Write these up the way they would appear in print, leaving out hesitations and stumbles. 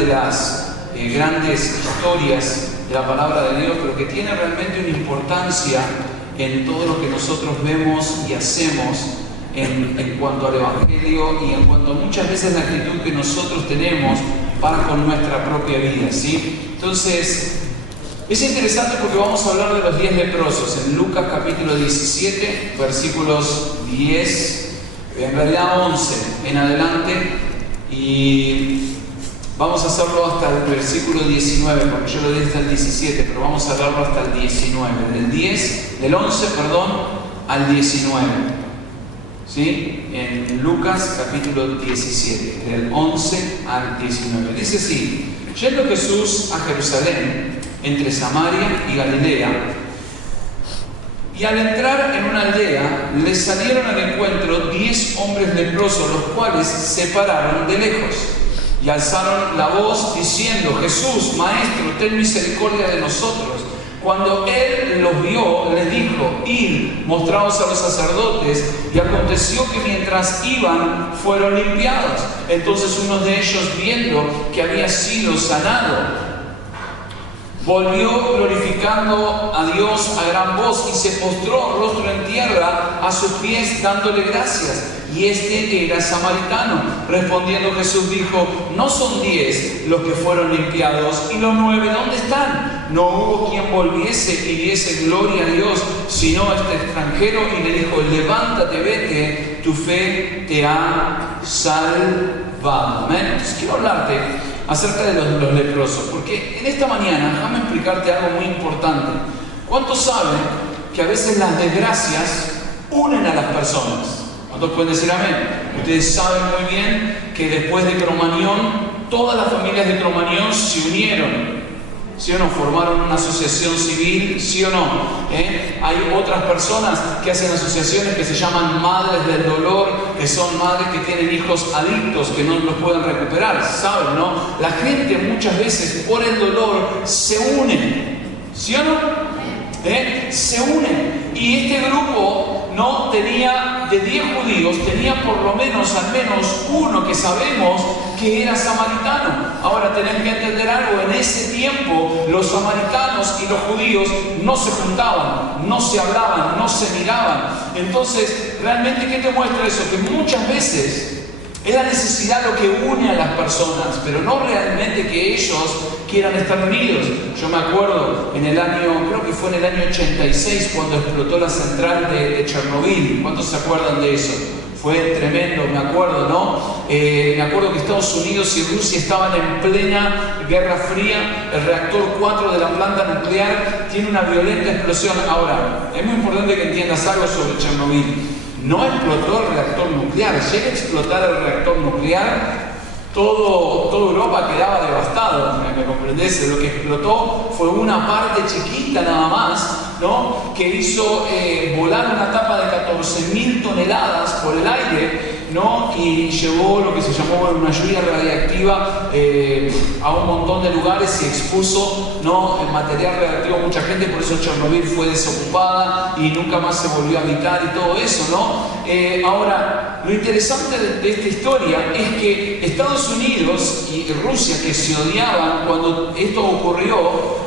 de las grandes historias de la palabra de Dios, pero que tiene realmente una importancia en todo lo que nosotros vemos y hacemos en cuanto al Evangelio y en cuanto a muchas veces la actitud que nosotros tenemos para con nuestra propia vida, ¿sí? Entonces, es interesante porque vamos a hablar de los 10 leprosos en Lucas capítulo 17, versículos 10, en realidad 11 en adelante, y vamos a hacerlo hasta el versículo 19, porque yo lo di hasta el 17, pero vamos a hablarlo hasta el 19, del 11, al 19, ¿sí? En Lucas capítulo 17, del 11 al 19. Dice así: yendo Jesús a Jerusalén, entre Samaria y Galilea, y al entrar en una aldea, le salieron al encuentro 10 hombres leprosos, los cuales se pararon de lejos y alzaron la voz diciendo: Jesús, Maestro, ten misericordia de nosotros. Cuando él los vio, les dijo: id, mostraos a los sacerdotes. Y aconteció que mientras iban, fueron limpiados. Entonces uno de ellos, viendo que había sido sanado, volvió glorificando a Dios a gran voz y se postró rostro en tierra a sus pies, dándole gracias. Y este era samaritano. Respondiendo Jesús dijo: ¿no son 10 los que fueron limpiados? ¿Y los 9 dónde están? No hubo quien volviese y diese gloria a Dios, sino este extranjero. Y le dijo: levántate, vete, tu fe te ha salvado. Amén. Entonces quiero hablarte acerca de los leprosos, porque en esta mañana déjame explicarte algo muy importante. ¿Cuántos saben que a veces las desgracias unen a las personas? ¿Cuántos pueden decir amén? Ustedes saben muy bien que después de Cromañón, todas las familias de Cromañón se unieron, ¿sí o no? Formaron una asociación civil, ¿sí o no? Hay otras personas que hacen asociaciones que se llaman Madres del Dolor, que son madres que tienen hijos adictos que no los pueden recuperar, ¿saben, no? La gente muchas veces por el dolor se une, ¿sí o no? Se unen. Y este grupo no tenía, de 10 judíos, tenía por lo menos, al menos uno que sabemos que era samaritano. Ahora tenés que entender algo: en ese tiempo los samaritanos y los judíos no se juntaban, no se hablaban, no se miraban. Entonces, realmente, ¿qué te muestra eso? Que muchas veces es la necesidad lo que une a las personas, pero no realmente que ellos quieran estar unidos. Yo me acuerdo en el año, creo que fue en el año 86, cuando explotó la central de Chernobyl. ¿Cuántos se acuerdan de eso? Fue tremendo, me acuerdo, ¿no? Me acuerdo que Estados Unidos y Rusia estaban en plena Guerra Fría. El reactor 4 de la planta nuclear tiene una violenta explosión. Ahora, es muy importante que entiendas algo sobre Chernobyl. No explotó el reactor nuclear. Llega a explotar el reactor nuclear, toda Europa quedaba devastada, ¿me comprendés? Lo que explotó fue una parte chiquita nada más, ¿no? Que hizo volar una tapa de 14.000 toneladas por el aire, ¿no? Y llevó lo que se llamó una lluvia radiactiva a un montón de lugares y expuso, ¿no?, el material radiactivo a mucha gente. Por eso Chernobyl fue desocupada y nunca más se volvió a habitar y todo eso, ¿no? Ahora, lo interesante de esta historia es que Estados Unidos y Rusia, que se odiaban cuando esto ocurrió,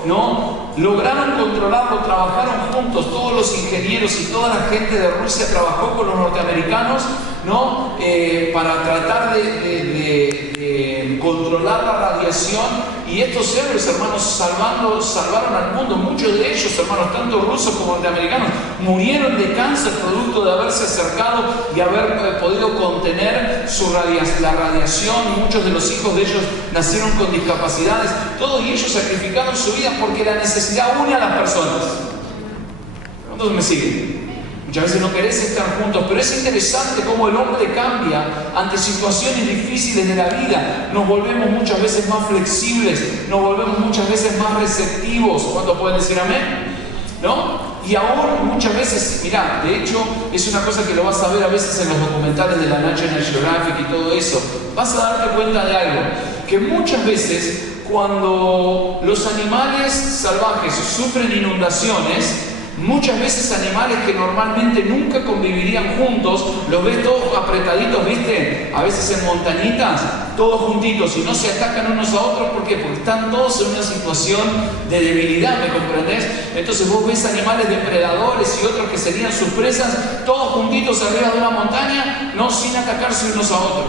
¿no?, lograron controlarlo, trabajaron juntos. Todos los ingenieros y toda la gente de Rusia trabajó con los norteamericanos, ¿no?, para tratar de controlar la radiación. Y estos héroes, hermanos, salvaron al mundo. Muchos de ellos, hermanos, tanto rusos como norteamericanos, murieron de cáncer producto de haberse acercado y haber podido contener la radiación. Muchos de los hijos de ellos nacieron con discapacidades. Todos ellos sacrificaron su vida porque la necesidad une a las personas. ¿Cuántos me siguen? Muchas veces no querés estar juntos, pero es interesante cómo el hombre cambia ante situaciones difíciles de la vida. Nos volvemos muchas veces más flexibles, nos volvemos muchas veces más receptivos. ¿Cuántos pueden decir amén? ¿No? Y aún muchas veces, mirá, de hecho es una cosa que lo vas a ver a veces en los documentales de la National Geographic y todo eso. Vas a darte cuenta de algo, que muchas veces cuando los animales salvajes sufren inundaciones, Muchas veces animales que normalmente nunca convivirían juntos, los ves todos apretaditos, ¿viste? A veces en montañitas, todos juntitos, y no se atacan unos a otros. ¿Por qué? Porque están todos en una situación de debilidad, ¿me comprendés? Entonces vos ves animales depredadores y otros que serían sus presas, todos juntitos arriba de una montaña, no sin atacarse unos a otros.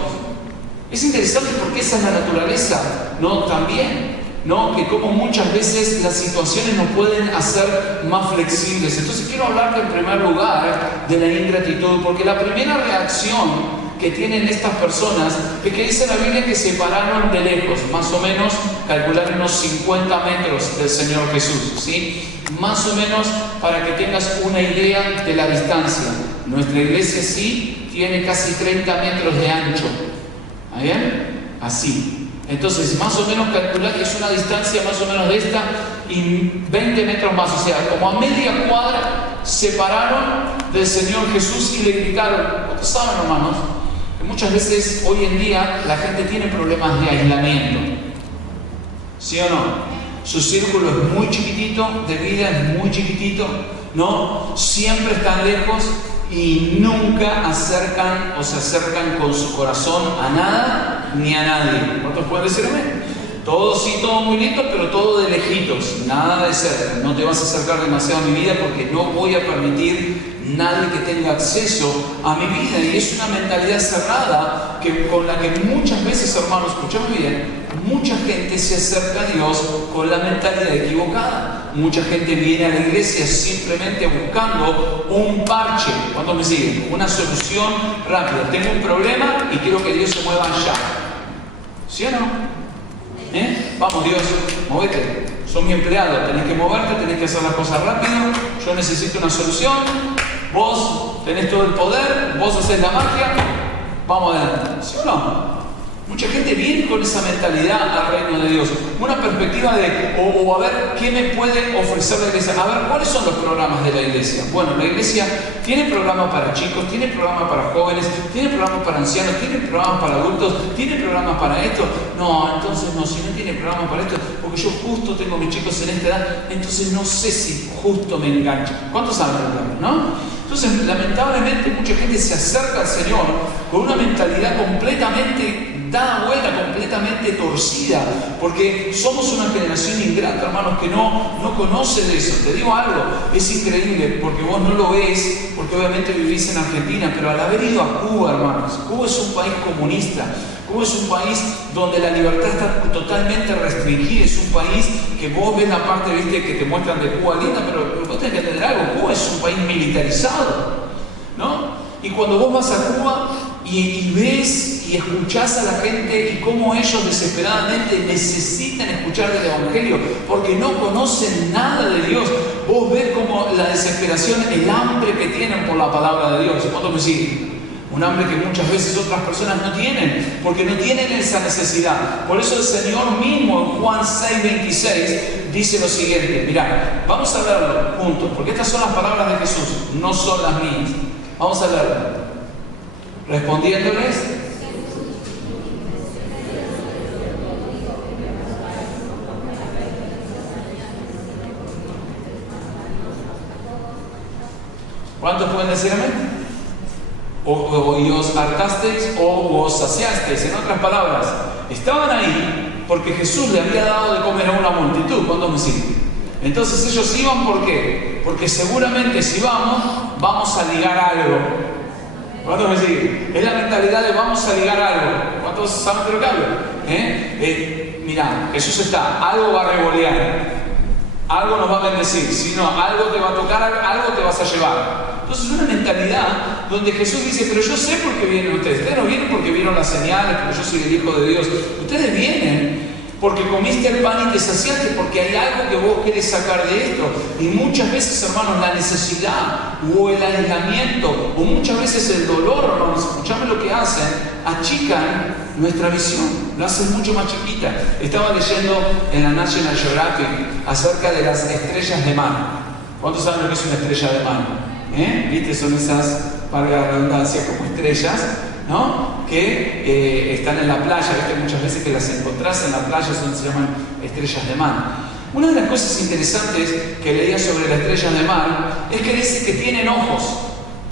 Es interesante porque esa es la naturaleza, ¿no? También, ¿no? Que como muchas veces las situaciones nos pueden hacer más flexibles. Entonces quiero hablarte en primer lugar de la ingratitud, porque la primera reacción que tienen estas personas es que dice la Biblia que se pararon de lejos, más o menos, calcular unos 50 metros del Señor Jesús, ¿sí? Más o menos para que tengas una idea de la distancia. Nuestra iglesia sí tiene casi 30 metros de ancho. ¿Está bien? Así. Entonces, más o menos calcular que es una distancia más o menos de esta y 20 metros más, o sea, como a media cuadra se pararon del Señor Jesús y le gritaron. ¿Cuántos saben, hermanos? Que muchas veces hoy en día la gente tiene problemas de aislamiento. ¿Sí o no? Su círculo es muy chiquitito, de vida es muy chiquitito, ¿no? Siempre están lejos y nunca acercan o se acercan con su corazón a nada ni a nadie. ¿Cuántos pueden decir amén? Todo sí, todo muy lindo, pero todo de lejitos, nada de cerca. No te vas a acercar demasiado a mi vida porque no voy a permitir nadie que tenga acceso a mi vida. Y es una mentalidad cerrada con la que muchas veces, hermanos, escuchame bien, mucha gente se acerca a Dios con la mentalidad equivocada. Mucha gente viene a la iglesia simplemente buscando un parche. ¿Cuántos me siguen? Una solución rápida. Tengo un problema y quiero que Dios se mueva allá. ¿Sí o no? Vamos, Dios, movete. Son mi empleado, tenés que moverte, tenés que hacer las cosas rápido. Yo necesito una solución. Vos tenés todo el poder, vos haces la magia. Vamos adelante. ¿Sí o no? Mucha gente viene con esa mentalidad al reino de Dios. Una perspectiva de, a ver, ¿qué me puede ofrecer la iglesia? A ver, ¿cuáles son los programas de la iglesia? Bueno, la iglesia tiene programas para chicos, tiene programas para jóvenes, tiene programas para ancianos, tiene programas para adultos, tiene programas para esto. No, entonces no, si no tiene programas para esto, porque yo justo tengo mis chicos en esta edad, entonces no sé si justo me engancho. ¿Cuántos saben el programa, no? Entonces, lamentablemente, mucha gente se acerca al Señor con una mentalidad completamente dada vuelta, completamente torcida, porque somos una generación ingrata, hermanos, que no conoce de eso. Te digo algo, es increíble, porque vos no lo ves, porque obviamente vivís en Argentina, pero al haber ido a Cuba, hermanos, Cuba es un país comunista. Cuba es un país donde la libertad está totalmente restringida, es un país que vos ves la parte, viste, que te muestran de Cuba linda, pero vos tenés que entender algo, Cuba es un país militarizado, ¿no? Y cuando vos vas a Cuba y ves y escuchás a la gente y cómo ellos desesperadamente necesitan escuchar del Evangelio porque no conocen nada de Dios, vos ves como la desesperación, el hambre que tienen por la palabra de Dios. ¿Cuánto me sigue? Un hambre que muchas veces otras personas no tienen, porque no tienen esa necesidad. Por eso el Señor mismo en Juan 6:26 dice lo siguiente. Mirá, vamos a verlo juntos, porque estas son las palabras de Jesús, no son las mías. Vamos a verlo. Respondiéndoles, ¿cuántos pueden decir amén? Y os hartasteis o os saciasteis. En otras palabras, estaban ahí porque Jesús le había dado de comer a una multitud. ¿Cuántos me siguen? Entonces ellos iban, ¿por qué? Porque seguramente si vamos a ligar algo. ¿Cuántos me siguen? Es la mentalidad de vamos a ligar algo. ¿Cuántos saben de lo que hablo? Mirá, Jesús está, algo va a revolear, algo nos va a bendecir, si no, algo te va a tocar, algo te vas a llevar. Entonces es una mentalidad donde Jesús dice, pero yo sé por qué vienen ustedes. Ustedes no vienen porque vieron las señales, porque yo soy el Hijo de Dios. Ustedes vienen porque comiste el pan y te saciaste, porque hay algo que vos querés sacar de esto. Y muchas veces, hermanos, la necesidad o el aislamiento o muchas veces el dolor, hermanos, escuchame lo que hacen, achican nuestra visión, la hacen mucho más chiquita. Estaba leyendo en la National Geographic acerca de las estrellas de mar. ¿Cuántos saben lo que es una estrella de mar? ¿Viste? Son esas, valga la redundancia, como estrellas, ¿no? Que están en la playa. ¿Viste? Muchas veces que las encontrás en la playa se llaman estrellas de mar. Una de las cosas interesantes que leía sobre las estrellas de mar es que dice que tienen ojos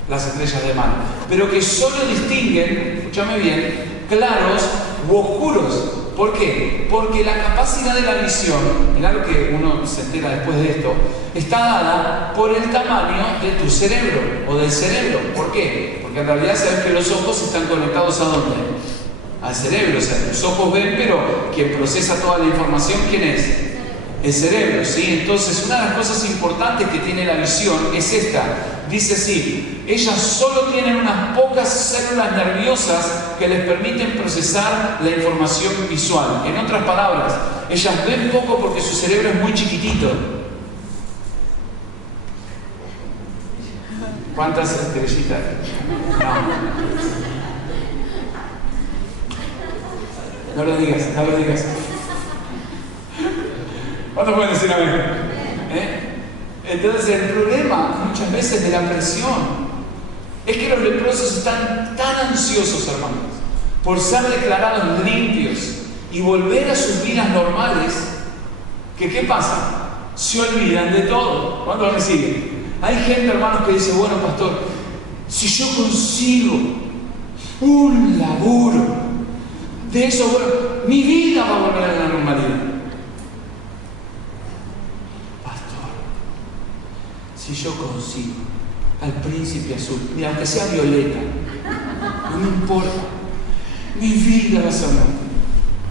las estrellas de mar, pero que solo distinguen, escúchame bien, claros u oscuros. ¿Por qué? Porque la capacidad de la visión, mirá lo que uno se entera después de esto, está dada por el tamaño de tu cerebro o del cerebro. ¿Por qué? Porque en realidad sabes que los ojos están conectados ¿a dónde? Al cerebro. O sea, tus ojos ven, pero quien procesa toda la información, ¿quién es? El cerebro, ¿sí? Entonces, una de las cosas importantes que tiene la visión es esta. Dice así: ellas solo tienen unas pocas células nerviosas que les permiten procesar la información visual. En otras palabras, ellas ven poco porque su cerebro es muy chiquitito. ¿Cuántas estrellitas? No lo digas, no lo digas. ¿Cuántos pueden decir amén? Entonces el problema muchas veces de la presión es que los leprosos están tan ansiosos, hermanos, por ser declarados limpios y volver a sus vidas normales, que ¿qué pasa? Se olvidan de todo. ¿Cuántos me siguen? Hay gente, hermanos, que dice: bueno, pastor, si yo consigo un laburo de eso, bueno, mi vida va a volver a la normalidad. Si yo consigo al príncipe azul, ni aunque sea violeta, no me importa, mi vida va a ser normal.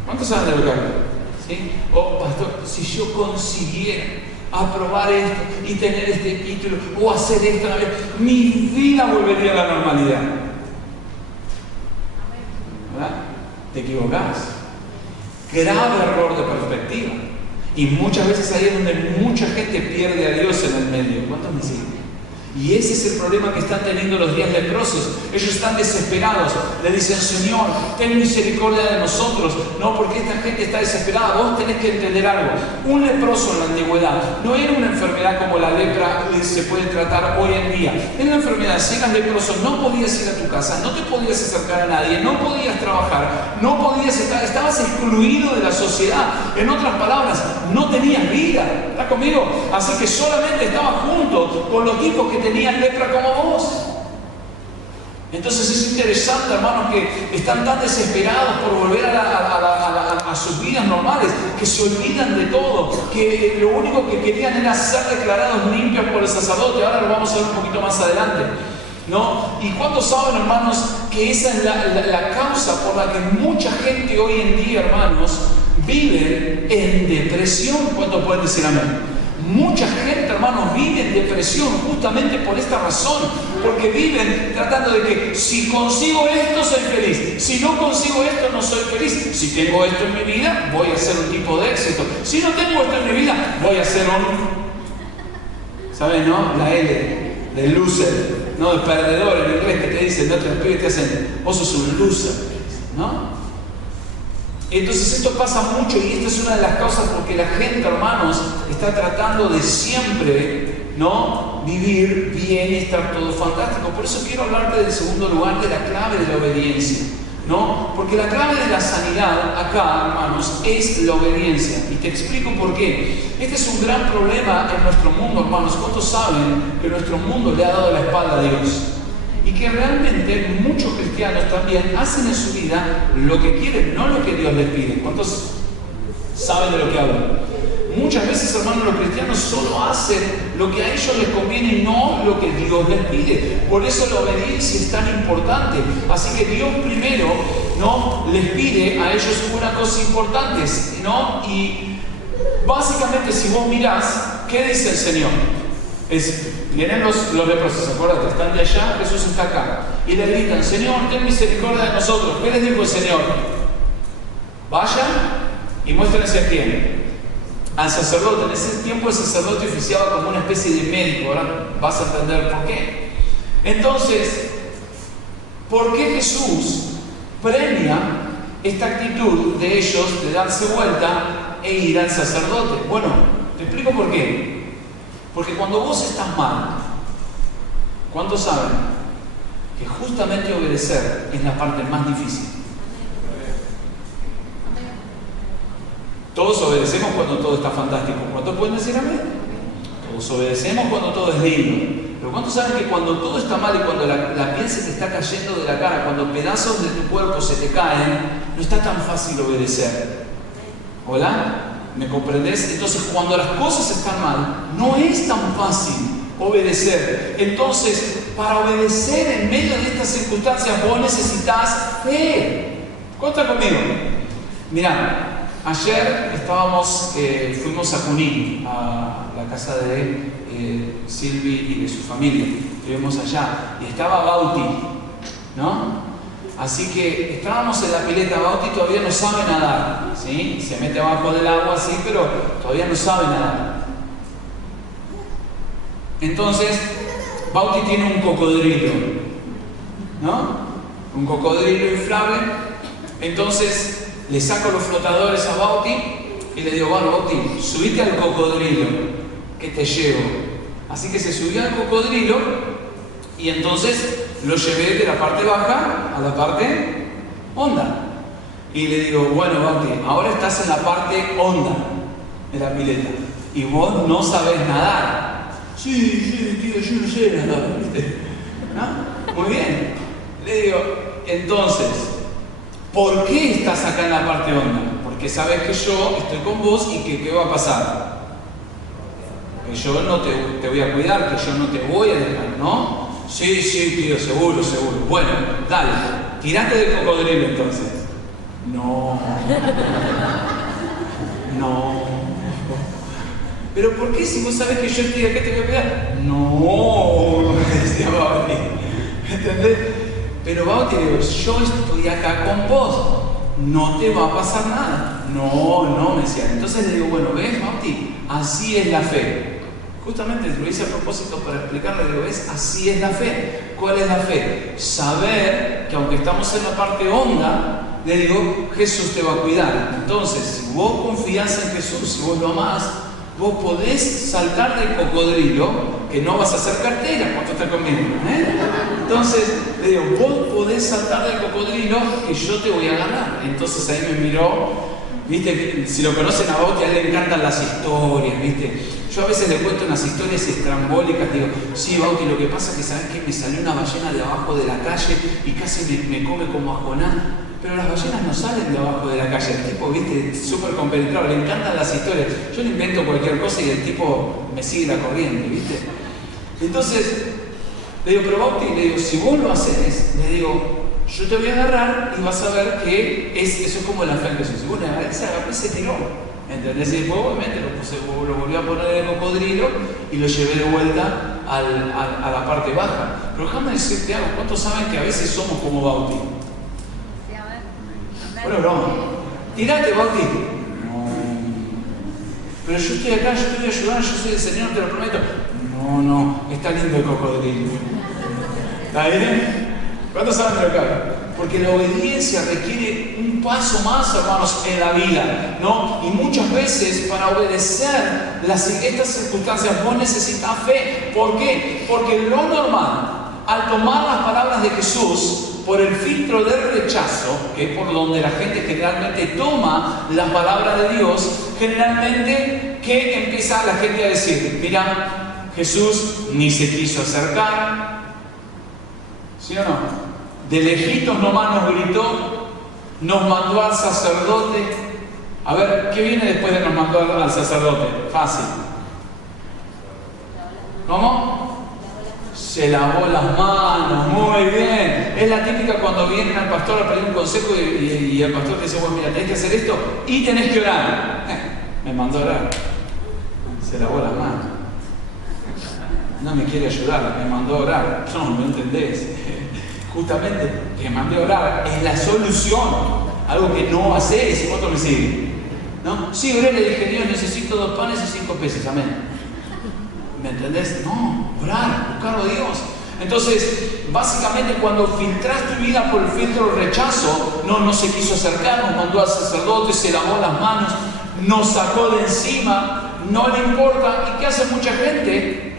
¿Cuántos saben de lo que hablo? ¿Sí? Oh, pastor, si yo consiguiera aprobar esto y tener este título o hacer esto, mi vida volvería a la normalidad. ¿Verdad? Te equivocás. Grave error de perspectiva. Y muchas veces ahí es donde mucha gente pierde a Dios en el medio. ¿Cuántos me siguen? Y ese es el problema que están teniendo los 10 leprosos. Ellos están desesperados. Le dicen: Señor, ten misericordia de nosotros. No, porque esta gente está desesperada. Vos tenés que entender algo. Un leproso en la antigüedad no era una enfermedad como la lepra que se puede tratar hoy en día. Era una enfermedad. Si eras leproso, no podías ir a tu casa, no te podías acercar a nadie, no podías trabajar, no podías estar, estabas excluido de la sociedad. En otras palabras, no tenías vida. ¿Estás conmigo? Así que solamente estabas junto con los tipos que tenían lepra como vos. Entonces es interesante, hermanos, que están tan desesperados por volver a sus vidas normales, que se olvidan de todo, que lo único que querían era ser declarados limpios por el sacerdote. Ahora lo vamos a ver un poquito más adelante, ¿no? ¿Y cuántos saben, hermanos, que esa es la causa por la que mucha gente hoy en día, hermanos, vive en depresión? ¿Cuántos pueden decir amén? Mucha gente, hermanos, vive en depresión justamente por esta razón, porque viven tratando de que si consigo esto soy feliz, si no consigo esto no soy feliz, si tengo esto en mi vida voy a ser un tipo de éxito, si no tengo esto en mi vida voy a ser un, ¿saben, no? La L de loser, no, de perdedor en inglés, que te dicen, no te hacen, vos sos un loser, ¿no? Entonces esto pasa mucho, y esta es una de las causas porque la gente, hermanos, está tratando de siempre, ¿no?, vivir bien y estar todo fantástico. Por eso quiero hablarte del segundo lugar, de la clave de la obediencia, ¿no? Porque la clave de la sanidad acá, hermanos, es la obediencia. Y te explico por qué. Este es un gran problema en nuestro mundo, hermanos. ¿Cuántos saben que nuestro mundo le ha dado la espalda a Dios? Y que realmente muchos cristianos también hacen en su vida lo que quieren, no lo que Dios les pide. ¿Cuántos saben de lo que hablo? Muchas veces, hermanos, los cristianos solo hacen lo que a ellos les conviene y no lo que Dios les pide. Por eso la obediencia es tan importante. Así que Dios primero, ¿no?, les pide a ellos una cosa importante, ¿no? Y básicamente, si vos mirás, ¿qué dice el Señor? Vienen los leprosos, acuérdate, están de allá, Jesús está acá. Y le gritan: Señor, ten misericordia de nosotros. ¿Qué les dijo el Señor? Vayan y muéstrense a quién. Al sacerdote. En ese tiempo el sacerdote oficiaba como una especie de médico. Ahora vas a entender por qué. Entonces, ¿por qué Jesús premia esta actitud de ellos de darse vuelta e ir al sacerdote? Bueno, te explico por qué. Porque cuando vos estás mal, ¿cuántos saben que justamente obedecer es la parte más difícil? Todos obedecemos cuando todo está fantástico. ¿Cuántos pueden decir amén? Todos obedecemos cuando todo es lindo. Pero ¿cuántos saben que cuando todo está mal y cuando la piel se te está cayendo de la cara, cuando pedazos de tu cuerpo se te caen, no está tan fácil obedecer? ¿Hola? ¿Me comprendés? Entonces, cuando las cosas están mal, no es tan fácil obedecer. Entonces, para obedecer en medio de estas circunstancias, vos necesitas fe. ¿Cuánto está conmigo? Mirá, ayer fuimos a Junín, a la casa de Silvi y de su familia. Estuvimos allá y estaba Bauti, ¿no? Así que estábamos en la pileta. Bauti todavía no sabe nadar, ¿sí? Se mete abajo del agua, sí, pero todavía no sabe nadar. Entonces, Bauti tiene un cocodrilo, ¿no? Un cocodrilo inflable. Entonces, le saco los flotadores a Bauti y le digo, bueno, Bauti, subite al cocodrilo, que te llevo. Así que se subió al cocodrilo y entonces lo llevé de la parte baja a la parte honda. Y le digo, bueno, Bauti, ahora estás en la parte honda de la pileta y vos no sabés nadar. Sí, tío, yo no sé nadar, ¿viste? ¿No? Muy bien. Le digo, entonces, ¿por qué estás acá en la parte honda? Porque sabes que yo estoy con vos y que ¿qué va a pasar? Que yo no te voy a cuidar, que yo no te voy a dejar, ¿no? Sí, tío, seguro. Bueno, dale, tirate del cocodrilo entonces. No. Pero ¿por qué si vos sabés que yo estoy acá te voy a cuidar? No, decía Bauti. ¿Entendés? Pero Bauti, digo, yo estoy acá con vos. No te va a pasar nada. No, me decía. Entonces le digo, bueno, ¿ves, Bauti? Así es la fe. Justamente lo hice a propósito para explicarle, digo, ¿ves? Así es la fe. ¿Cuál es la fe? Saber que aunque estamos en la parte honda, le digo, Jesús te va a cuidar. Entonces, si vos confías en Jesús, si vos lo amás, vos podés saltar del cocodrilo, que no vas a hacer cartera. ¿Cuánto está conmigo? Entonces, le digo, vos podés saltar del cocodrilo que yo te voy a agarrar. Entonces ahí me miró, viste, si lo conocen a Bauti, a él le encantan las historias, viste. Yo a veces le cuento unas historias estrambólicas, digo, sí, Bauti, lo que pasa es que sabes que me salió una ballena de abajo de la calle y casi me come como ajoná. Pero las ballenas no salen de abajo de la calle. El tipo, viste, súper compenetrado, le encantan las historias. Yo le invento cualquier cosa y el tipo me sigue la corriente, viste. Entonces, le digo, pero Bauti, le digo, si vos lo haces, le digo, yo te voy a agarrar y vas a ver que eso es como la fe en Jesús. Y bueno, él se agarró y se tiró. ¿Entendés? Y después obviamente lo volví a poner en el cocodrilo y lo llevé de vuelta a la parte baja. Pero déjame decirte algo, ¿cuántos saben que a veces somos como Bauti? Sí, a ver. Bueno, broma. Tirate, Bauti. No. Pero yo estoy acá, yo te voy a ayudar, yo soy el Señor, te lo prometo. No, está lindo el cocodrilo. ¿Está bien? ¿Cuántos saben de lo que hablo? Porque la obediencia requiere un paso más, hermanos, en la vida, ¿no? Y muchas veces para obedecer estas circunstancias vos necesitas fe. ¿Por qué? Porque lo normal, al tomar las palabras de Jesús por el filtro del rechazo, que es por donde la gente generalmente toma las palabras de Dios, generalmente, ¿qué empieza la gente a decir? Mira, Jesús ni se quiso acercar, ¿sí o no? De lejitos nomás nos gritó, nos mandó al sacerdote. A ver, ¿qué viene después de nos mandó al sacerdote? Fácil. ¿Cómo? Se lavó las manos, muy bien. Es la típica cuando vienen al pastor a pedir un consejo y el pastor te dice, bueno, mira, tenés que hacer esto y tenés que orar. Me mandó a orar. Se lavó las manos. No me quiere ayudar, me mandó a orar. No entendés. Justamente, te mandé a orar, es la solución. Algo que no haces, ¿cuánto me sigue? ¿No? Sí, oré, le dije, Dios, necesito 2 panes y 5 peces, amén. ¿Me entendés? No, orar, buscar a Dios. Entonces, básicamente cuando filtras tu vida por el filtro del rechazo, no se quiso acercar, nos mandó al sacerdote, se lavó las manos, nos sacó de encima, no le importa. ¿Y qué hace mucha gente?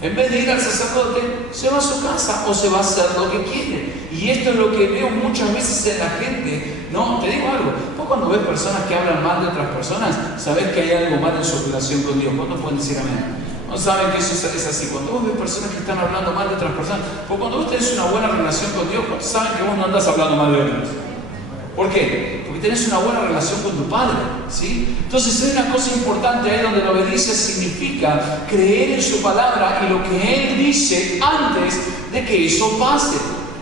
En vez de ir al sacerdote, se va a su casa o se va a hacer lo que quiere. Y esto es lo que veo muchas veces en la gente. No, te digo algo, cuando ves personas que hablan mal de otras personas, sabes que hay algo mal en su relación con Dios. ¿Cuántos pueden decir amén? No saben que eso es así. Cuando vos ves personas que están hablando mal de otras personas, porque cuando vos tenés una buena relación con Dios, saben que vos no andás hablando mal de otros. ¿Por qué? Porque tenés una buena relación con tu Padre, ¿sí? Entonces hay una cosa importante ahí donde la obediencia significa creer en su palabra y lo que Él dice antes de que eso pase.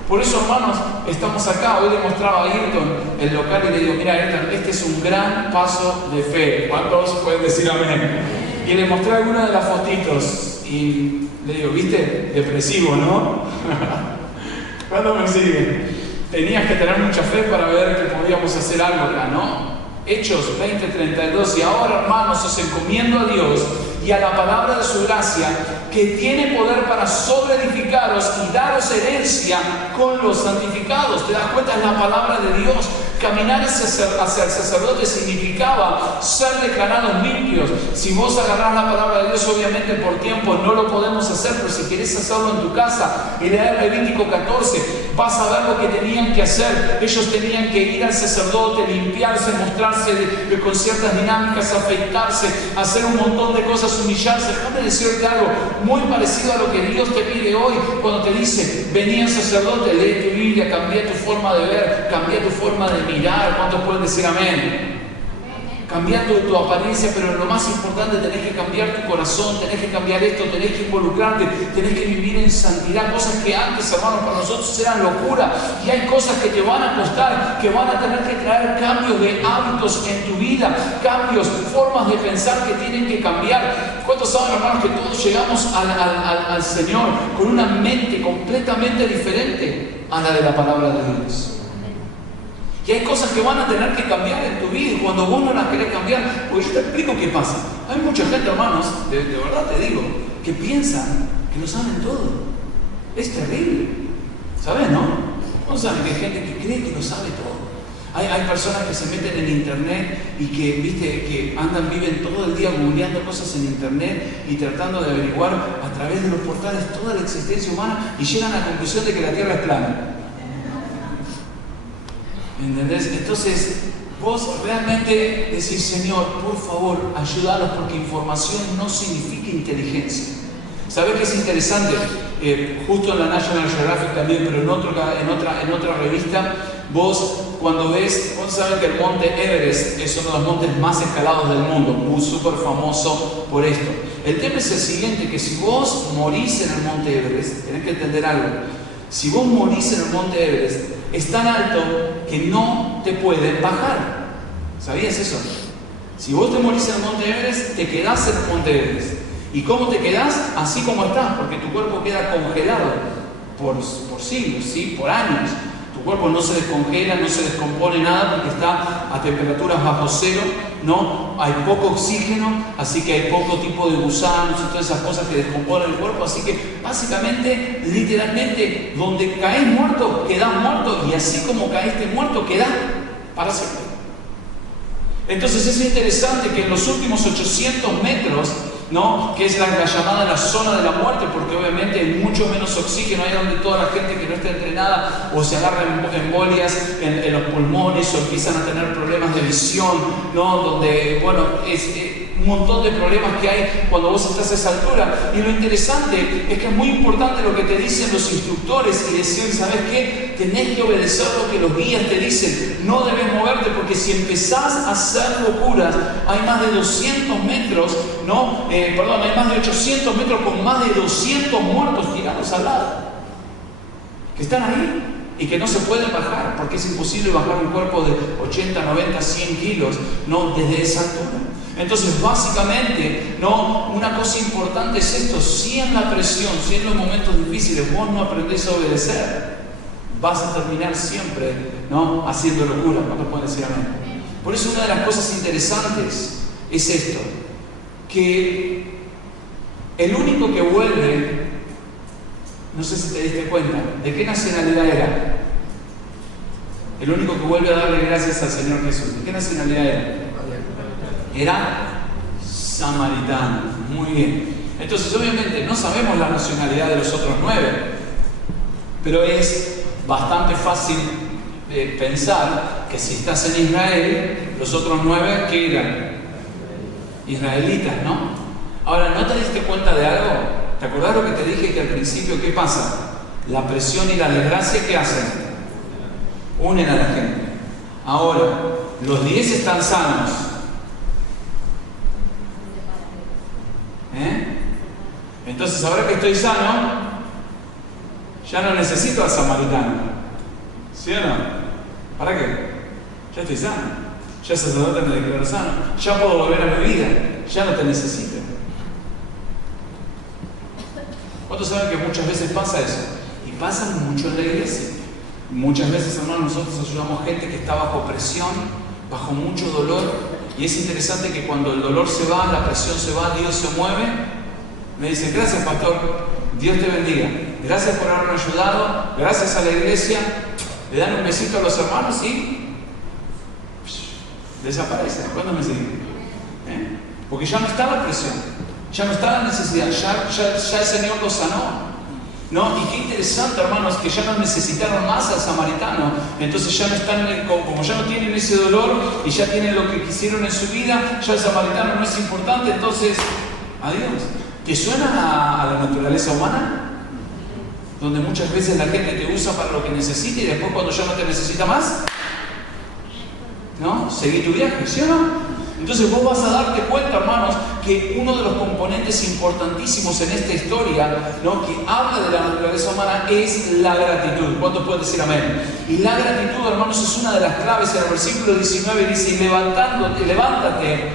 Por eso, hermanos, estamos acá. Hoy le mostraba a Ayrton el local y le digo, mira, Ayrton, este es un gran paso de fe. ¿Cuántos pueden decir amén? Y le mostré algunas de las fotitos y le digo, ¿viste? Depresivo, ¿no? ¿Cuándo me siguen? Tenías que tener mucha fe para ver que podíamos hacer algo acá, ¿no? Hechos 20:32. Y ahora, hermanos, os encomiendo a Dios y a la palabra de su gracia, que tiene poder para sobreedificaros y daros herencia con los santificados. ¿Te das cuenta? Es la palabra de Dios. Caminar hacia el sacerdote significaba ser declarados limpios. Si vos agarrás la palabra de Dios, obviamente por tiempo no lo podemos hacer, pero si querés hacerlo en tu casa y leer Levítico 14, vas a ver lo que tenían que hacer. Ellos tenían que ir al sacerdote, limpiarse, mostrarse con ciertas dinámicas, afeitarse, hacer un montón de cosas, humillarse. Déjame decirte algo muy parecido a lo que Dios te pide hoy cuando te dice, vení al sacerdote, lee tu Biblia, cambia tu forma de ver, cambia tu forma de mirar. ¿Cuántos pueden decir amén? Cambiando tu apariencia, pero lo más importante, tenés que cambiar tu corazón, tenés que cambiar esto, tenés que involucrarte, tenés que vivir en santidad, cosas que antes, hermanos, para nosotros eran locura, y hay cosas que te van a costar, que van a tener que traer cambios de hábitos en tu vida, cambios, formas de pensar que tienen que cambiar. ¿Cuántos saben, hermanos, que todos llegamos al Señor con una mente completamente diferente a la de la palabra de Dios? Y hay cosas que van a tener que cambiar en tu vida, y cuando vos no las querés cambiar, pues yo te explico qué pasa. Hay mucha gente, hermanos, de verdad te digo, que piensan que lo saben todo. Es terrible. ¿Sabes, no? No saben que hay gente que cree que lo sabe todo. Hay personas que se meten en internet y que, viste, que viven todo el día googleando cosas en internet y tratando de averiguar a través de los portales toda la existencia humana y llegan a la conclusión de que la Tierra es plana. ¿Entendés? Entonces, vos realmente decís, Señor, por favor, ayúdanos, porque información no significa inteligencia. ¿Sabés qué es interesante? Justo en la National Geographic también, pero en otra revista, vos cuando ves, vos sabés que el monte Everest es uno de los montes más escalados del mundo, muy súper famoso por esto. El tema es el siguiente, que si vos morís en el monte Everest, tenés que entender algo. Si vos morís en el monte Everest, es tan alto que no te pueden bajar. ¿Sabías eso? Si vos te morís en el monte Everest, te quedás en el monte Everest. ¿Y cómo te quedás? Así como estás, porque tu cuerpo queda congelado por siglos, ¿sí? Por años. Tu cuerpo no se descongela, no se descompone nada porque está a temperaturas bajo cero, ¿no? Hay poco oxígeno, así que hay poco tipo de gusanos y todas esas cosas que descomponen el cuerpo. Así que básicamente, literalmente, donde caes muerto, quedás muerto, y así como caíste muerto, quedás para siempre. Entonces es interesante que en los últimos 800 metros, ¿no? Que es la llamada la zona de la muerte, porque obviamente hay mucho menos oxígeno, ahí donde toda la gente que no está entrenada o se agarra embolias en los pulmones o empiezan a tener problemas de visión, ¿no? Donde, bueno, es un montón de problemas que hay cuando vos estás a esa altura. Y lo interesante es que es muy importante lo que te dicen los instructores y decir, ¿sabes qué? Tenés que obedecer lo que los guías te dicen, no debes moverte, porque si empezás a hacer locuras, hay más de 200 metros, ¿no? Hay más de 800 metros con más de 200 muertos tirados al lado, que están ahí y que no se pueden bajar, porque es imposible bajar un cuerpo de 80, 90, 100 kilos, ¿no? Desde esa altura. Entonces, básicamente, ¿no? Una cosa importante es esto: si en la presión, si en los momentos difíciles vos no aprendés a obedecer, vas a terminar siempre, ¿no? Haciendo locura. ¿Cuántos pueden decir amén? Por eso una de las cosas interesantes es esto, que el único que vuelve, no sé si te diste cuenta, ¿de qué nacionalidad era? El único que vuelve a darle gracias al Señor Jesús, ¿de qué nacionalidad era? Era samaritano. Muy bien. Entonces, obviamente, no sabemos la nacionalidad de los otros 9, pero es bastante fácil pensar que si estás en Israel, los otros 9, ¿qué eran? Israelitas, ¿no? Ahora, ¿no te diste cuenta de algo? ¿Te acordás lo que te dije que al principio qué pasa? La presión y la desgracia, ¿qué hacen? Unen a la gente. Ahora, los 10 están sanos. Entonces, ahora que estoy sano, ya no necesito al samaritano. ¿Sí o no? ¿Para qué? Ya estoy sano. Ya el sacerdote me declaró sano. Ya puedo volver a mi vida. Ya no te necesito. ¿Cuántos saben que muchas veces pasa eso? Y pasa mucho en la iglesia. Muchas veces, hermanos, nosotros ayudamos gente que está bajo presión, bajo mucho dolor. Y es interesante que cuando el dolor se va, la presión se va, Dios se mueve. Me dicen, gracias pastor, Dios te bendiga. Gracias por haberme ayudado, gracias a la iglesia. Le dan un besito a los hermanos y desaparecen. ¿Cuándo me siguen? Porque ya no está la presión, ya no está la necesidad, ya el Señor los sanó. ¿No? Y qué interesante, hermanos, que ya no necesitaron más al samaritano. Entonces ya no están, como ya no tienen ese dolor y ya tienen lo que quisieron en su vida, ya el samaritano no es importante. Entonces, adiós. ¿Te suena a la naturaleza humana? Donde muchas veces la gente te usa para lo que necesita y después cuando ya no te necesita más, ¿no? Seguí tu viaje, ¿sí o no? Entonces vos vas a darte cuenta, hermanos, que uno de los componentes importantísimos en esta historia, ¿no?, que habla de la naturaleza humana, es la gratitud. ¿Cuántos pueden decir amén? Y la gratitud, hermanos, es una de las claves. En el versículo 19 dice, levántate,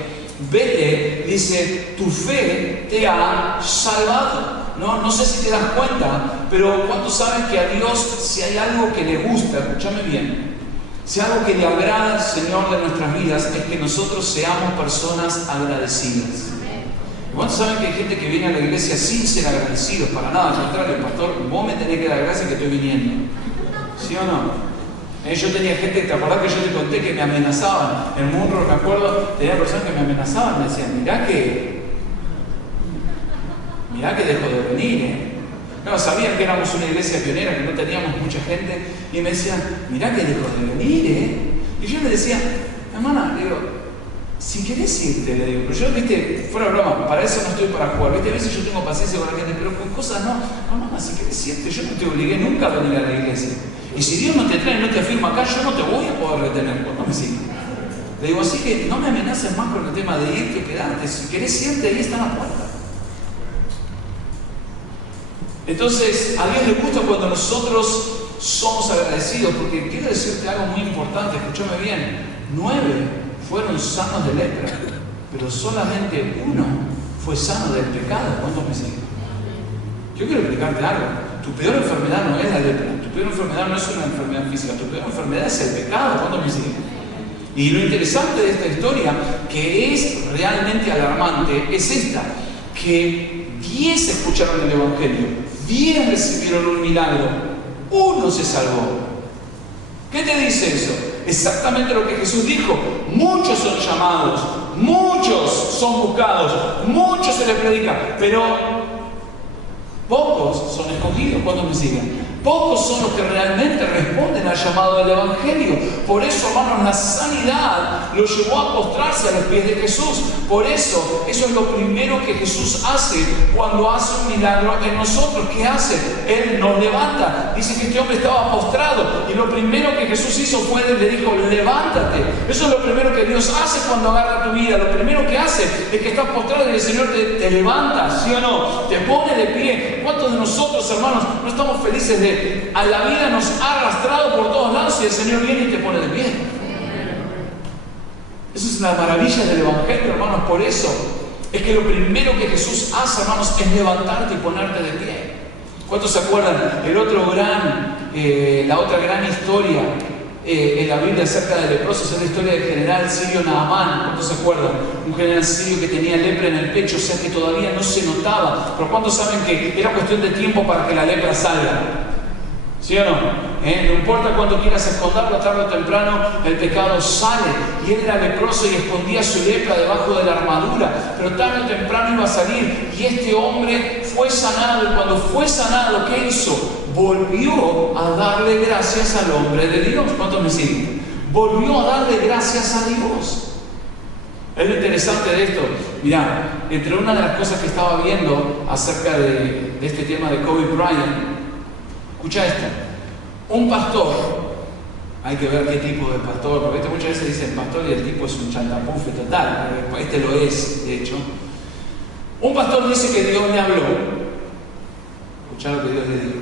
vete, dice, tu fe te ha salvado. No sé si te das cuenta, pero ¿cuántos saben que a Dios, si hay algo que le gusta, escúchame bien, si algo que le agrada al Señor de nuestras vidas es que nosotros seamos personas agradecidas? ¿Cuántos saben que hay gente que viene a la iglesia sin ser agradecidos? Para nada, al contrario, pastor, vos me tenés que dar gracias que estoy viniendo. ¿Sí o no? Yo tenía gente, ¿te acordás que yo te conté que me amenazaban? En Munro, me acuerdo, tenía personas que me amenazaban, me decían, mirá que dejo de venir, No, sabían que éramos una iglesia pionera, que no teníamos mucha gente, y me decían, mirá que dejo de venir, Y yo le decía, hermana, le digo, si querés irte, le digo, pero yo, viste, fuera de broma, para eso no estoy para jugar, viste, a veces yo tengo paciencia con la gente, pero con cosas no, mamá, si querés irte, yo no te obligué nunca a venir a la iglesia. Y si Dios no te trae, no te afirma acá, yo no te voy a poder retener, cuando me sigas. Le digo, así que no me amenaces más con el tema de irte o quedarte, si querés irte, ahí está la puerta. Entonces, a Dios le gusta cuando nosotros somos agradecidos, porque quiero decirte algo muy importante, escúchame bien, 9 fueron sanos de lepra, pero solamente 1 fue sano del pecado. ¿Cuántos me siguen? Yo quiero explicarte algo, tu peor enfermedad no es la lepra, tu peor enfermedad no es una enfermedad física, tu peor enfermedad es el pecado. ¿Cuántos me siguen? Y lo interesante de esta historia, que es realmente alarmante, es esta, que 10 escucharon el Evangelio, 10 recibieron un milagro, 1 se salvó. ¿Qué te dice eso? Exactamente lo que Jesús dijo. Muchos son llamados, muchos son buscados, muchos se les predica, pero pocos son escogidos. ¿Cuántos me siguen? Pocos son los que realmente responden al llamado del Evangelio. Por eso, hermanos, la sanidad lo llevó a postrarse a los pies de Jesús. Por eso, eso es lo primero que Jesús hace cuando hace un milagro en nosotros. ¿Qué hace? Él nos levanta. Dice que este hombre estaba postrado y lo primero que Jesús hizo fue, le dijo, levántate. Eso es lo primero que Dios hace cuando agarra tu vida. Lo primero que hace es que estás postrado y el Señor te levanta, ¿sí o no? Te pone de pie. ¿Cuántos de nosotros, hermanos, no estamos felices de a la vida nos ha arrastrado por todos lados y el Señor viene y te pone de pie? Eso es la maravilla del Evangelio, hermanos. Por eso es que lo primero que Jesús hace, hermanos, es levantarte y ponerte de pie. ¿Cuántos se acuerdan? La otra gran historia en la Biblia acerca de leprosos es la historia del general sirio Naamán. ¿Cuántos se acuerdan? Un general sirio que tenía lepra en el pecho, o sea que todavía no se notaba. Pero ¿cuántos saben que era cuestión de tiempo para que la lepra salga? ¿Sí o no? No importa cuánto quieras esconderlo, tarde o temprano el pecado sale. Y él era leproso y escondía su lepra debajo de la armadura, pero tarde o temprano iba a salir. Y este hombre fue sanado, y cuando fue sanado, ¿qué hizo? volvió a darle gracias al hombre de Dios. ¿Cuántos me siguen? Volvió a darle gracias a Dios. Es lo interesante de esto. Mirá, entre una de las cosas que estaba viendo acerca de este tema de Kobe Bryant, escucha esto. Un pastor, hay que ver qué tipo de pastor, porque muchas veces dicen pastor y el tipo es un chantapufe total. Este lo es, de hecho. Un pastor dice que Dios le habló. Escuchá lo que Dios le dijo.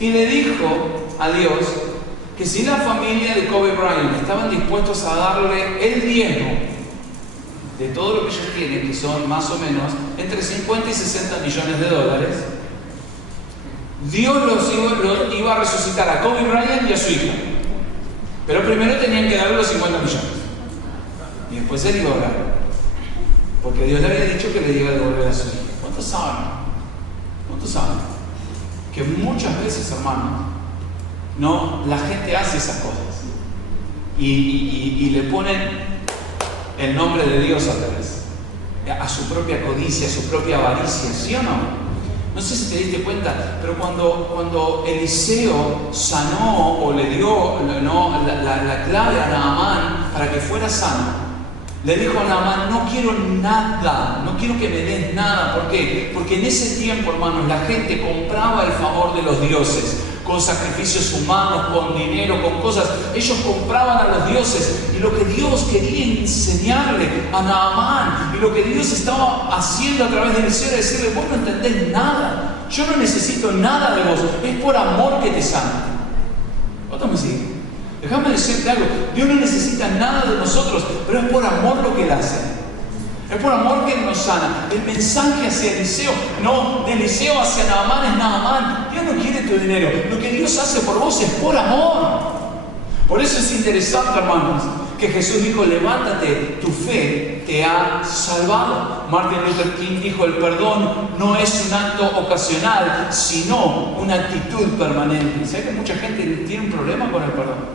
Y le dijo a Dios que si la familia de Kobe Bryant estaban dispuestos a darle el diezmo de todo lo que ellos tienen, que son más o menos entre 50 y 60 millones de dólares, Dios los iba a resucitar a Kobe Bryant y a su hija. Pero primero tenían que darle los 50 millones. Y después él iba a orar. Porque Dios le había dicho que le iba a devolver a su hija. ¿Cuántos saben? ¿Cuántos saben? Que muchas veces, hermanos, no, la gente hace esas cosas. Y le ponen el nombre de Dios atrás, a su propia codicia, a su propia avaricia, ¿sí o no? No sé si te diste cuenta, pero cuando Eliseo sanó o le dio la clave a Naamán para que fuera sano, le dijo a Naamán: no quiero nada, no quiero que me des nada. ¿Por qué? Porque en ese tiempo, hermanos, la gente compraba el favor de los dioses con sacrificios humanos, con dinero, con cosas. Ellos compraban a los dioses, y lo que Dios quería enseñarle a Naamán, y lo que Dios estaba haciendo a través de Eliseo, era decirle: vos no entendés nada, yo no necesito nada de vos, es por amor que te sana. ¿Cuántos me siguen? Déjame decirte algo, Dios no necesita nada de nosotros, pero es por amor lo que Él hace. Es por amor que Él nos sana. El mensaje hacia Eliseo, no de Eliseo hacia Naamán, es Naamán: Dios no quiere tu dinero, lo que Dios hace por vos es por amor. Por eso es interesante, hermanos, que Jesús dijo: levántate, tu fe te ha salvado. Martin Luther King dijo: el perdón no es un acto ocasional, sino una actitud permanente. ¿Sabes que mucha gente tiene un problema con el perdón?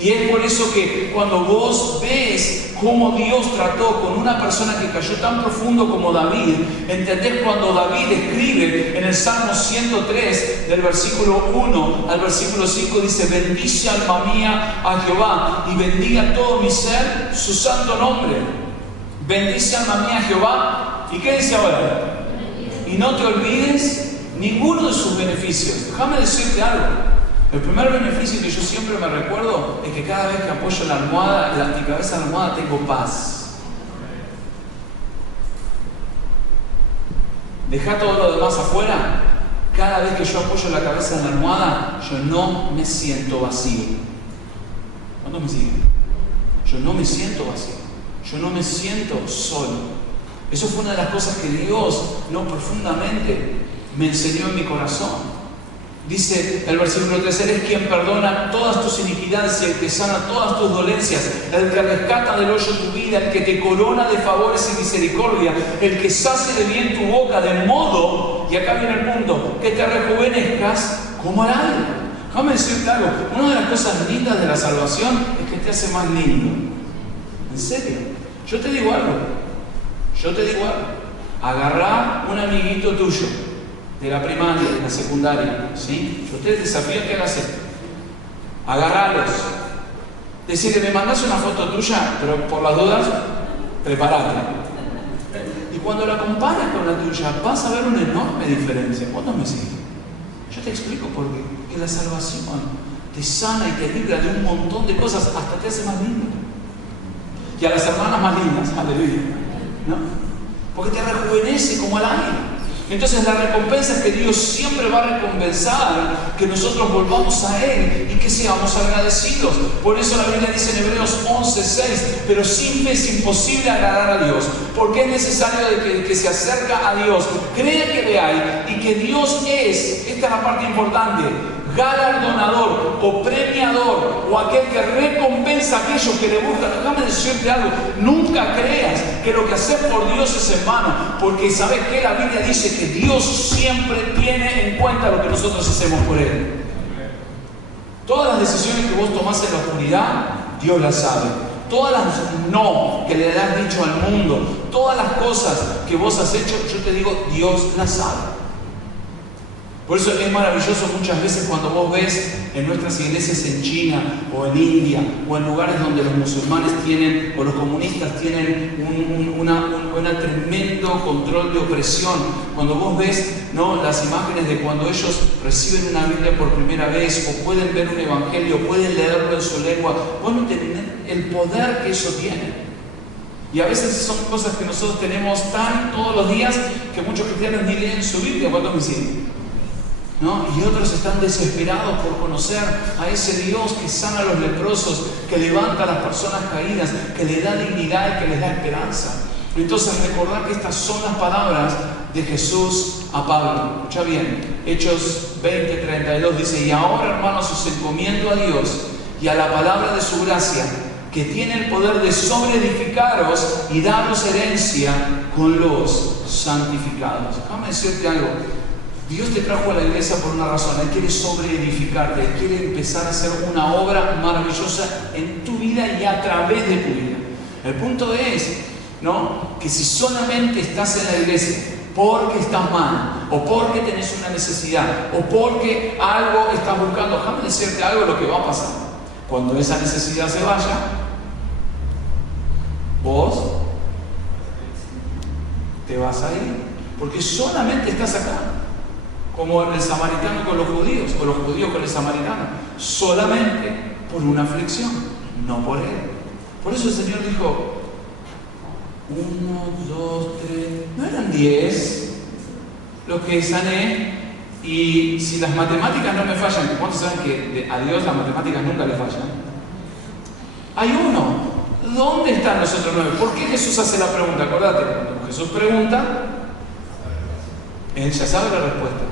Y es por eso que cuando vos ves cómo Dios trató con una persona que cayó tan profundo como David, entendés cuando David escribe en el Salmo 103, del versículo 1 al versículo 5, dice: bendice alma mía a Jehová, y bendiga todo mi ser su santo nombre. Bendice alma mía a Jehová. ¿Y qué dice ahora? Y no te olvides ninguno de sus beneficios. Déjame decirte algo. El primer beneficio que yo siempre me recuerdo es que cada vez que apoyo la almohada, mi cabeza en la almohada, tengo paz. Deja todo lo demás afuera. Cada vez que yo apoyo la cabeza en la almohada, yo no me siento vacío. ¿Cuántos me siguen? Yo no me siento vacío. Yo no me siento solo. Eso fue una de las cosas que Dios, profundamente, me enseñó en mi corazón. Dice el versículo 3: Él es quien perdona todas tus iniquidades y el que sana todas tus dolencias, el que rescata del hoyo tu vida, el que te corona de favores y misericordia, el que sacie de bien tu boca, de modo, y acá viene el punto, que te rejuvenezcas como el aire. Déjame decirte algo, una de las cosas lindas de la salvación es que te hace más lindo. En serio, yo te digo algo, agarrá un amiguito tuyo de la primaria, de la secundaria, ¿sí? Yo te desafío a que hagas esto. Agarralos. Decirle: me mandas una foto tuya, pero por las dudas, prepárate. Y cuando la comparas con la tuya, vas a ver una enorme diferencia. ¿Cuántos me siguen? Yo te explico por qué. Que la salvación te sana y te libra de un montón de cosas, hasta te hace más lindo. Y a las hermanas más lindas, aleluya, ¿no? Porque te rejuvenece como el aire. Entonces la recompensa es que Dios siempre va a recompensar que nosotros volvamos a Él y que seamos agradecidos. Por eso la Biblia dice en Hebreos 11:6: pero sin fe es imposible agradar a Dios, porque es necesario de que el que se acerca a Dios crea que le hay y que Dios es, esta es la parte importante, galardonador o premiador, o aquel que recompensa a aquellos que le buscan. Déjame decirte algo: nunca creas que lo que haces por Dios es en vano, porque sabes que la Biblia dice que Dios siempre tiene en cuenta lo que nosotros hacemos por Él. Todas las decisiones que vos tomás en la oscuridad, Dios las sabe. Todas las no que le has dicho al mundo, todas las cosas que vos has hecho, yo te digo, Dios las sabe. Por eso es maravilloso muchas veces cuando vos ves en nuestras iglesias en China o en India o en lugares donde los musulmanes tienen o los comunistas tienen un tremendo control de opresión. Cuando vos ves, ¿no?, las imágenes de cuando ellos reciben una Biblia por primera vez o pueden ver un evangelio, pueden leerlo en su lengua, vos no tenés el poder que eso tiene. Y a veces son cosas que nosotros tenemos tan todos los días que muchos cristianos ni leen su Biblia. ¿Cuántos me siguen? ¿No? Y otros están desesperados por conocer a ese Dios que sana a los leprosos, que levanta a las personas caídas, que le da dignidad y que les da esperanza. Entonces recordar que estas son las palabras de Jesús a Pablo. Escucha bien, Hechos 20:32 dice: y ahora, hermanos, os encomiendo a Dios y a la palabra de su gracia, que tiene el poder de sobreedificaros y daros herencia con los santificados. Déjame decirte algo. Dios te trajo a la iglesia por una razón. Él quiere sobreedificarte. Él quiere empezar a hacer una obra maravillosa en tu vida y a través de tu vida. El punto es, ¿no?, que si solamente estás en la iglesia porque estás mal, o porque tenés una necesidad, o porque algo estás buscando, déjame decirte algo, lo que va a pasar. Cuando esa necesidad se vaya, vos te vas a ir. Porque solamente estás acá. Como el samaritano con los judíos, o los judíos con el samaritano, solamente por una aflicción, no por él. Por eso el Señor dijo: 1, 2, 3, no eran 10 los que sané. Y si las matemáticas no me fallan, ¿cuántos saben que a Dios las matemáticas nunca le fallan? Hay uno. ¿Dónde están los otros 9? ¿Por qué Jesús hace la pregunta? Acordate, cuando Jesús pregunta, Él ya sabe la respuesta.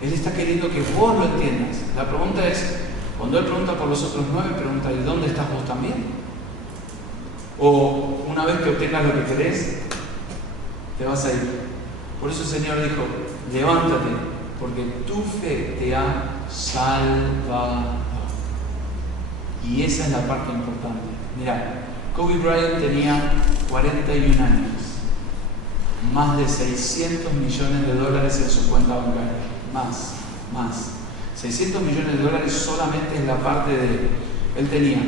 Él está queriendo que vos lo entiendas. La pregunta es, cuando Él pregunta por los otros 9, pregunta: ¿y dónde estás vos también? O una vez que obtengas lo que querés, te vas a ir. Por eso el Señor dijo: levántate, porque tu fe te ha salvado. Y esa es la parte importante. Mirá, Kobe Bryant tenía 41 años, más de $600 millones en su cuenta bancaria. Más. 600 millones de dólares solamente es la parte de... Él tenía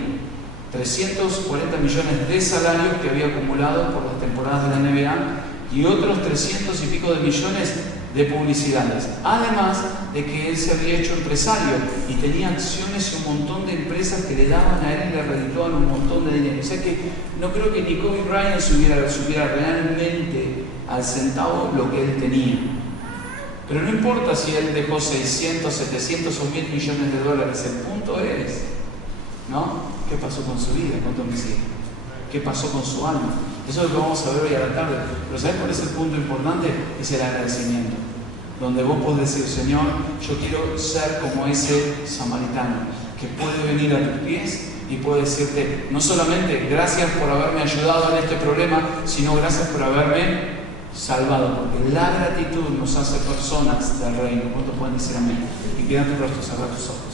340 millones de salarios que había acumulado por las temporadas de la NBA y otros 300 y pico de millones de publicidades. Además de que él se había hecho empresario y tenía acciones y un montón de empresas que le daban a él y le redituaban un montón de dinero. O sea que no creo que ni Kobe Bryant supiera realmente al centavo lo que él tenía. Pero no importa si él dejó 600, 700 o 1000 millones de dólares. El punto es, ¿no?, ¿qué pasó con su vida? ¿Cuánto me sigue? ¿Qué pasó con su alma? Eso es lo que vamos a ver hoy a la tarde. Pero ¿sabes cuál es el punto importante? Es el agradecimiento. Donde vos podés decir: Señor, yo quiero ser como ese samaritano, que puede venir a tus pies y puede decirte no solamente gracias por haberme ayudado en este problema, sino gracias por haberme salvado. Porque la gratitud nos hace personas del reino. ¿Cuántos pueden decir amén? Y queda tu rostro, cerrar tus ojos.